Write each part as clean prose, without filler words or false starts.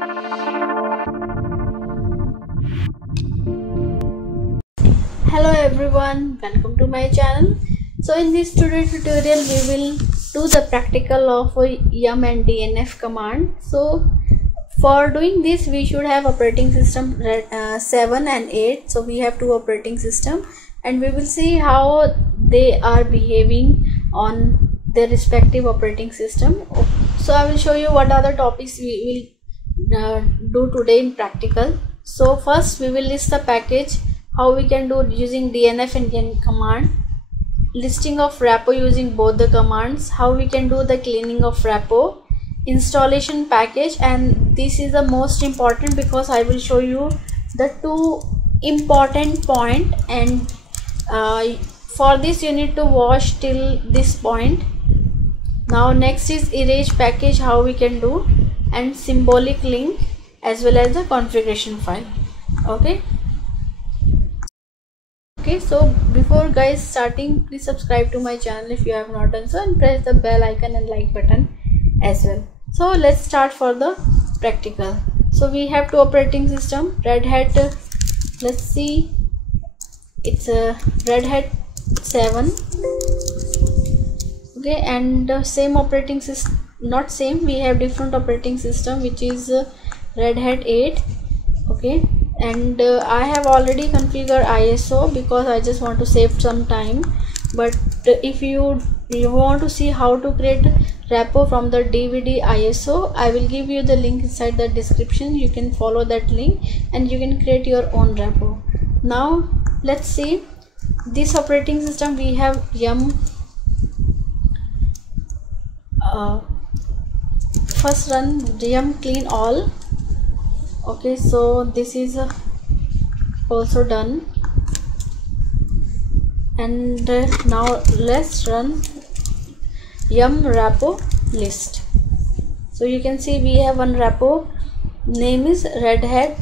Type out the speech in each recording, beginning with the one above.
Hello everyone, welcome to my channel. So in this tutorial we will do the practical of yum and dnf command. So for doing this we should have operating system 7 and 8. So we have two operating system and we will see how they are behaving on their respective operating system. So I will show you what are the topics we will do today in practical. So first we will list the package, how we can do using dnf and yum command, listing of repo using both the commands, how we can do the cleaning of repo, installation package, and this is the most important because I will show you the two important point, and for this you need to watch till this point. Now next is erase package, how we can do, and symbolic link as well as the configuration file. Okay, so before guys starting, please subscribe to my channel if you have not done so, and press the bell icon and like button as well. So let's start for the practical. So we have two operating system, Red Hat, let's see, it's a Red Hat 7. Okay, and same operating system, not same, we have different operating system which is Red Hat 8. Okay, and I have already configured ISO because I just want to save some time, but if you want to see how to create repo from the DVD ISO, I will give you the link inside the description. You can follow that link and you can create your own repo. Now let's see this operating system. We have yum. First run yum clean all. Okay, so this is also done, and now let's run yum repo list. So you can see we have one repo, name is Red Hat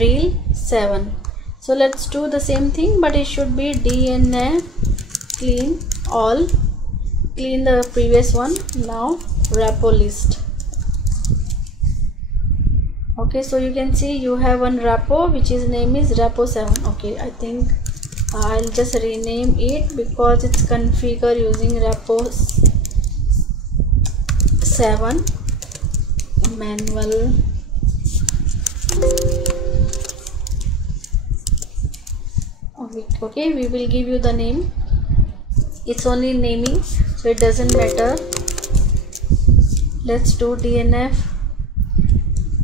Rel 7. So let's do the same thing, but it should be dnf clean all, clean the previous one. Now repo list. Okay, so you can see you have one repo which is name is repo 7. Okay, I think I'll just rename it because it's configured using repo 7 manual. Okay, we will give you the name. It's only naming, so it doesn't matter. Let's do dnf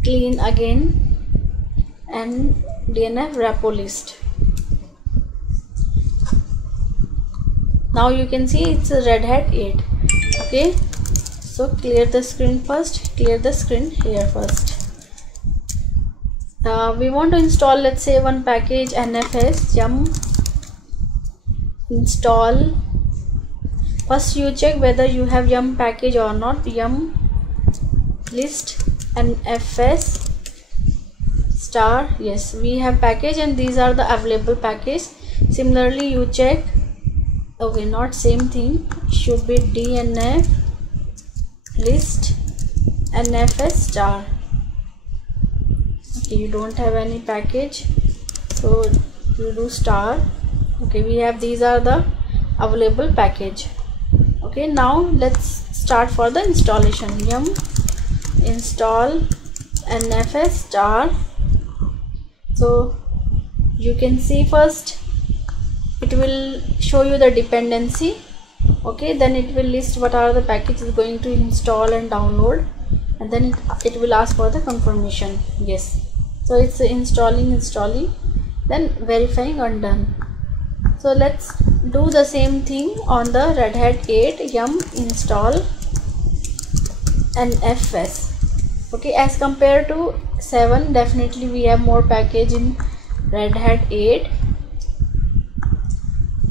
clean again and dnf repo list. Now you can see it's a Red Hat 8. Okay, so clear the screen first, clear the screen here first. We want to install, let's say, one package nfs yum install. First you check whether you have yum package or not. Yum list nfs star, yes, we have package and these are the available package. Similarly you check, okay, not same thing, should be dnf list nfs star. Okay, you don't have any package, so you do star. Okay, we have, these are the available package. Okay, now let's start for the installation. Yum install nfs star. So you can see first it will show you the dependency. Okay, then it will list what are the packages going to install and download, and then it will ask for the confirmation. Yes, so it's installing, then verifying and done. So let's do the same thing on the Red Hat 8 yum install nfs. Okay, as compared to 7, definitely we have more package in Red Hat 8.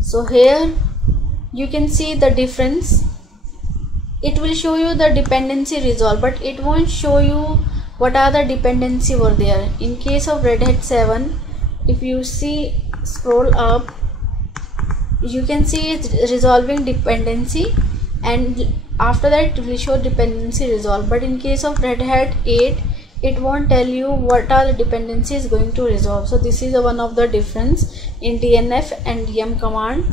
So here you can see the difference. It will show you the dependency resolve, but it won't show you what are the dependency over there. In case of Red Hat 7, if you see, scroll up, you can see it's resolving dependency, and after that it will show dependency resolve. But in case of Red Hat 8, it won't tell you what are the dependencies going to resolve. So this is one of the difference in DNF and yum command.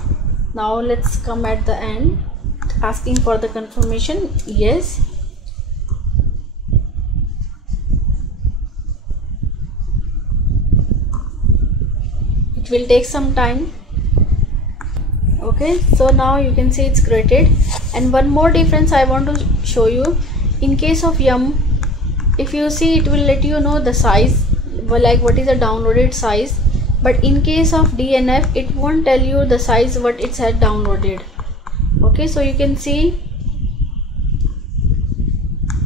Now let's come at the end, asking for the confirmation. Yes. It will take some time. Okay, so now you can see it's created. And one more difference I want to show you. In case of yum, if you see, it will let you know the size, like what is the downloaded size, but in case of DNF it won't tell you the size what it's had downloaded. Okay, so you can see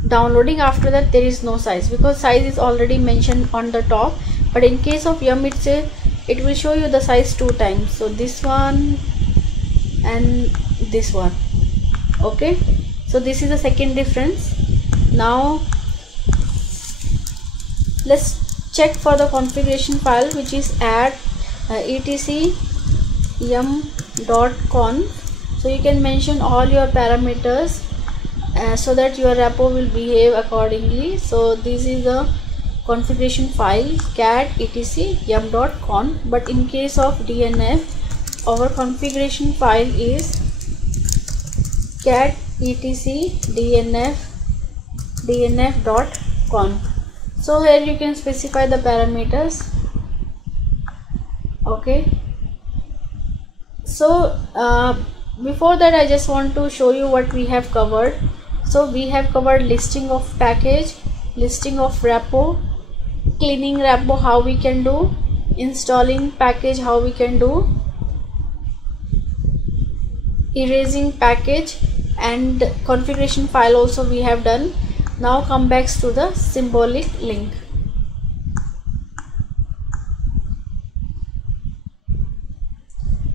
downloading, after that there is no size because size is already mentioned on the top. But in case of yum, it will show you the size 2 times, so this one and this one. Okay, so this is the second difference. Now let's check for the configuration file, which is add etc yum.conf. so you can mention all your parameters so that your repo will behave accordingly. So this is the configuration file, cat etc yum.conf. but in case of DNF, our configuration file is cat etc dnf.conf. so here you can specify the parameters. Okay, so before that I just want to show you what we have covered. So we have covered listing of package, listing of repo, cleaning repo how we can do, installing package how we can do, erasing package, and configuration file also we have done. Now come back to the symbolic link.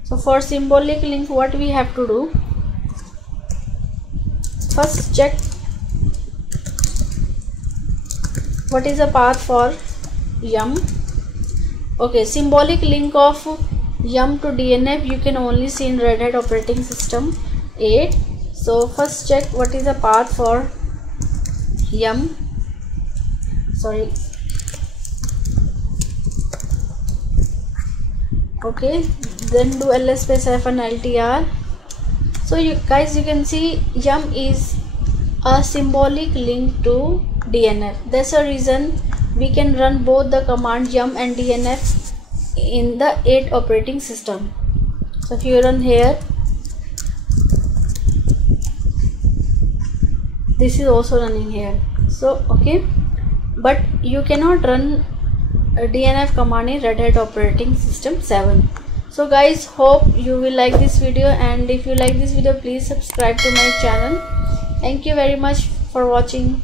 So for symbolic link, what we have to do, first check what is the path for yum. Okay, symbolic link of yum to DNF you can only see in Red Hat operating system 8. So first check what is the path for yum. Okay, then do ls space -ltr. So you guys, you can see yum is a symbolic link to DNF. That's a reason we can run both the command yum and DNF in the 8 operating system. So if you run here, this is also running here. So okay, but you cannot run a DNF command in Red Hat operating system 7. So guys, hope you will like this video, and if you like this video, please subscribe to my channel. Thank you very much for watching.